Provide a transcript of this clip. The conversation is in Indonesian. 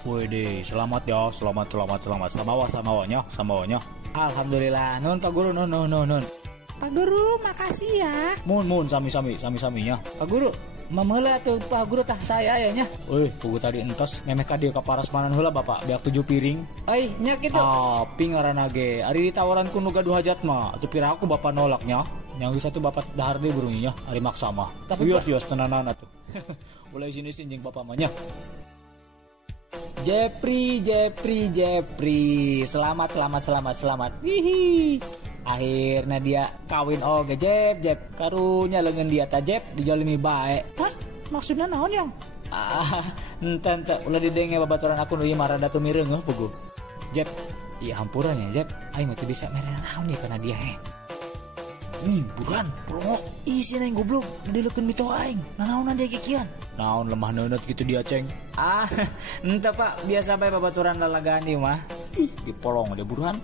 Wede, selamat ya, selamat. Samawanya. Alhamdulillah, nun Pak Guru, nun. Pak Guru, makasih ya. Mun, sami-saminya. Pak Guru, mamela tuh Pak Guru tah saya ayahnya. Pugu tadi entos memeh ka dieu ka parasmanan heula Bapak, beak 7 piring. Nya kitu. Tapi ngaranna ge, ari ditawaran ku nu gaduh hajat mah, teu pira aku Bapak nolaknya. Yang satu Bapak dahar deui burungnya, ari maksa mah. Tapi yos tenanan atuh. Mulai sini sinjing Bapak mah nya. Jepri. Selamat. Hihi. Akhirnya dia kawin oge Jep. Karunya leungeun dia ta Jep dijolimi bae. Hah? Maksudna naon yang? Ente ulah didenge babaturan aku nu ieu marada teu mireungeuh pugu. Jep, iya hampuran ya Jep. Aing mah teu bisa mere naon ieu kana dia buruan, promo. Isi neng goblok, dilekeun mito aing. Nanaonan dia kikian. Naon lemah neuneut gitu dia ceng. Ente Pak, biasa bae babaturan lalagaan ieu mah. Dipolong dia buruan.